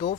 2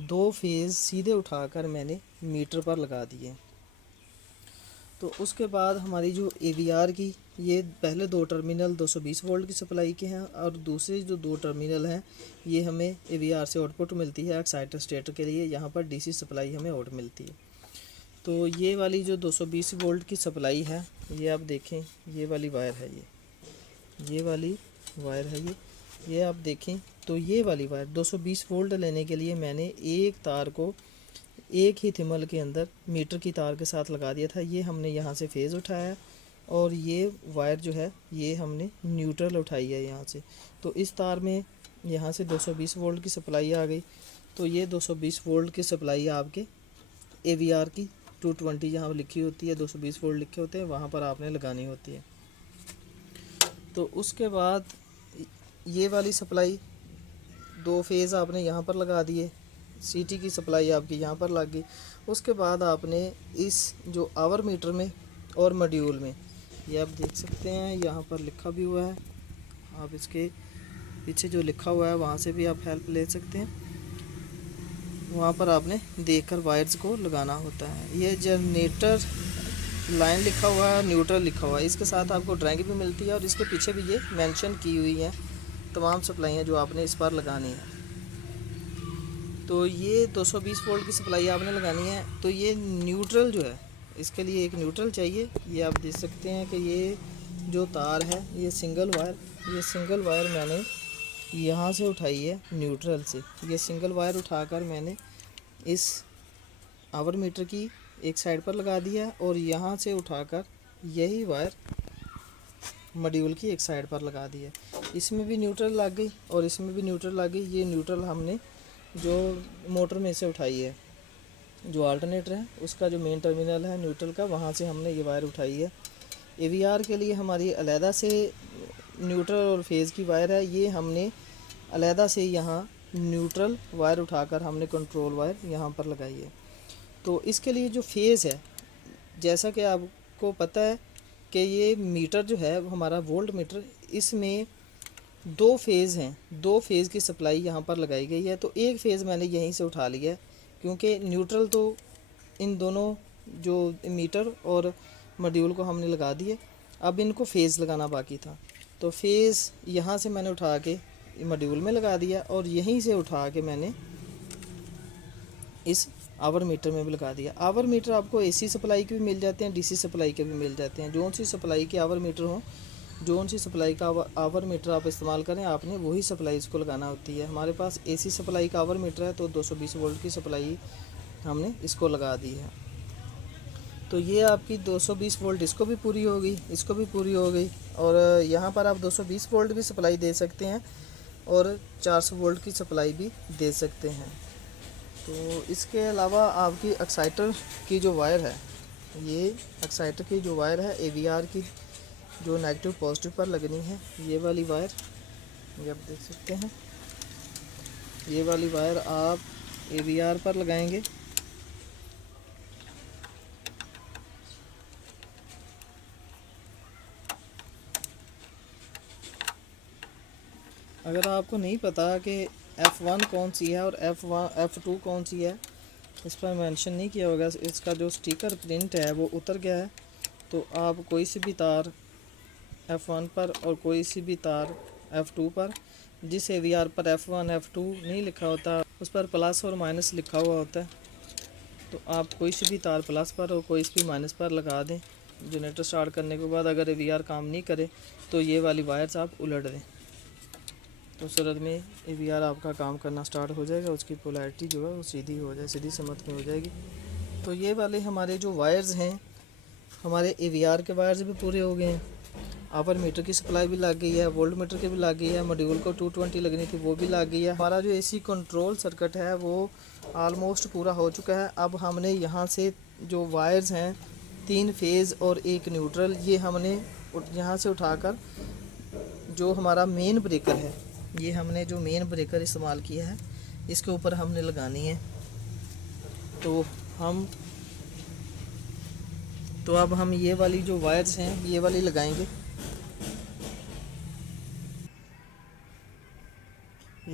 2 phase सीधे उठाकर मैंने मीटर पर लगा दिए। तो उसके बाद हमारी जो AVR की ये पहले 2 टर्मिनल 220 वोल्ट की सप्लाई के हैं और दूसरे जो 2 टर्मिनल हैं ये हमें AVR से आउटपुट मिलती है एक्साइटर स्टेटर के लिए, यहाँ पर DC सप्लाई हमें आउट मिलती है। तो ये वाली जो 220 वोल्ट की सप्लाई है ये आप देखें, ये वाली वायर है, ये वाली वायर है, ये आप देखें। तो ये वाली वायर 220 वोल्ट लेने के लिए मैंने एक तार को एक ही थिमल के अंदर मीटर की तार के साथ लगा दिया था। ये हमने यहाँ से फेज़ उठाया और ये वायर जो है ये हमने न्यूट्रल उठाई है यहाँ से। तो इस तार में यहाँ से 220 वोल्ट की सप्लाई आ गई। तो ये 220 वोल्ट की सप्लाई आपके AVR की 220 जहाँ लिखी होती है 220 वोल्ट लिखे होते हैं वहाँ पर आपने लगानी होती है। तो उसके बाद ये वाली सप्लाई 2 फेज़ आपने यहाँ पर लगा दिए, CT की सप्लाई आपकी यहाँ पर लग गई। उसके बाद आपने इस जो आवर मीटर में और मॉड्यूल में, ये आप देख सकते हैं यहाँ पर लिखा भी हुआ है, आप इसके पीछे जो लिखा हुआ है वहाँ से भी आप हेल्प ले सकते हैं। वहाँ पर आपने देखकर वायर्स को लगाना होता है। ये जनरेटर लाइन लिखा हुआ है, न्यूट्रल लिखा हुआ है, इसके साथ आपको ड्राइंग भी मिलती है और इसके पीछे भी ये मेंशन की हुई है तमाम सप्लाइयाँ जो आपने इस पर लगानी है। तो ये 220 वोल्ट की सप्लाई आपने लगानी है। तो ये न्यूट्रल जो है इसके लिए एक न्यूट्रल चाहिए। ये आप देख सकते हैं कि ये जो तार है ये सिंगल वायर मैंने यहाँ से उठाई है न्यूट्रल से। ये सिंगल वायर उठाकर मैंने इस आवर मीटर की एक साइड पर लगा दिया और यहाँ से उठाकर यही वायर मॉड्यूल की एक साइड पर लगा दिया। इसमें भी न्यूट्रल लग गई और इसमें भी न्यूट्रल लग गई। ये न्यूट्रल हमने जो मोटर में से उठाई है, जो अल्टरनेटर है उसका जो मेन टर्मिनल है न्यूट्रल का, वहाँ से हमने ये वायर उठाई है। AVR के लिए हमारी अलहदा से न्यूट्रल और फेज़ की वायर है, ये हमने अलहदा से यहाँ न्यूट्रल वायर उठाकर हमने कंट्रोल वायर यहाँ पर लगाई है। तो इसके लिए जो फेज़ है, जैसा कि आपको पता है कि ये मीटर जो है हमारा वोल्ट मीटर, इसमें 2 फेज़ हैं, 2 फेज़ की सप्लाई यहाँ पर लगाई गई है। तो एक फेज़ मैंने यहीं से उठा लिया है क्योंकि न्यूट्रल तो इन दोनों जो मीटर और मॉड्यूल को हमने लगा दिए, अब इनको फेज़ लगाना बाकी था। तो फेज़ यहाँ से मैंने उठा के मॉड्यूल में लगा दिया और यहीं से उठा के मैंने इस आवर मीटर में भी लगा दिया। आवर मीटर आपको AC सप्लाई के भी मिल जाते हैं, DC सप्लाई के भी मिल जाते हैं। जौन सी सप्लाई के आवर मीटर हो, जौन सी सप्लाई का आवर मीटर आप इस्तेमाल करें, आपने वही सप्लाई इसको लगाना होती है। हमारे पास AC सप्लाई का आवर मीटर है तो 220 वोल्ट की सप्लाई हमने इसको लगा दी है। तो ये आपकी 220 वोल्ट इसको भी पूरी हो गई, इसको भी पूरी हो गई। और यहाँ पर आप 220 वोल्ट भी सप्लाई दे सकते हैं और 400 वोल्ट की सप्लाई भी दे सकते हैं। तो इसके अलावा आपकी एक्साइटर की जो वायर है, ये एक्साइटर की जो वायर है AVR की जो नेगेटिव पॉजिटिव पर लगनी है, ये वाली वायर, ये आप देख सकते हैं, ये वाली वायर आप AVR पर लगाएंगे। अगर आपको नहीं पता कि F1 कौन सी है और F2 कौन सी है, इस पर मेंशन नहीं किया होगा, इसका जो स्टिकर प्रिंट है वो उतर गया है, तो आप कोई सी भी तार F1 पर और कोई सी भी तार F2 पर, जिस AVR पर F1 F2 नहीं लिखा होता उस पर प्लस और माइनस लिखा हुआ होता है, तो आप कोई सी भी तार प्लस पर और कोई सी भी माइनस पर लगा दें। जनरेटर स्टार्ट करने के बाद अगर AVR काम नहीं करे तो ये वाली वायर्स आप उलट दें, तो सूरत में AVR आपका काम करना स्टार्ट हो जाएगा, उसकी पोलैरिटी जो है वो सीधी हो जाए, सीधी समत में हो जाएगी। तो ये वाले हमारे जो वायर्स हैं, हमारे AVR के वायर्स भी पूरे हो गए हैं, आवर मीटर की सप्लाई भी लग गई है, वोल्ट मीटर की भी लग गई है, मॉड्यूल को 220 लगनी थी वो भी लग गई है। हमारा जो AC कंट्रोल सर्किट है वो ऑलमोस्ट पूरा हो चुका है। अब हमने यहाँ से जो वायर्स हैं 3 फेज़ और 1 न्यूट्रल, ये हमने यहाँ से उठाकर जो हमारा मेन ब्रेकर है, ये हमने जो मेन ब्रेकर इस्तेमाल किया है इसके ऊपर हमने लगानी है। तो अब हम ये वाली जो वायर्स हैं ये वाली लगाएंगे।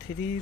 3